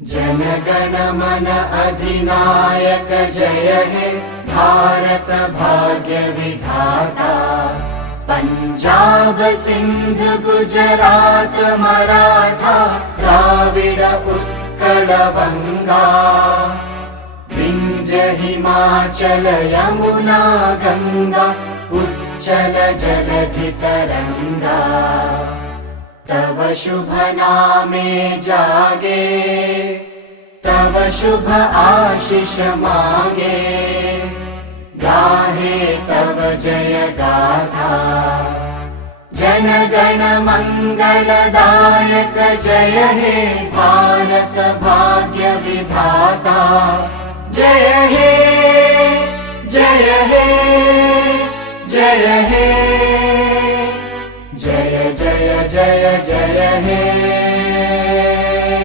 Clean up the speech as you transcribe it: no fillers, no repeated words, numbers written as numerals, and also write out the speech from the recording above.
जन गण मन अधिनायक जय हे भारत भाग्य विधाता। पंजाब सिंध गुजरात मराठा द्राविड उत्कल बंगा। विंध्य हिमाचल यमुना गंगा उच्चल जलधि तरंगा। तव शुभ नामे जागे तव शुभ आशीष मांगे। गाहे तव जय गाथा जन गण मंगलदायक जय हे भारत भाग्य विधाता। जय हे जय हे जय हे जय जय जय जय हे।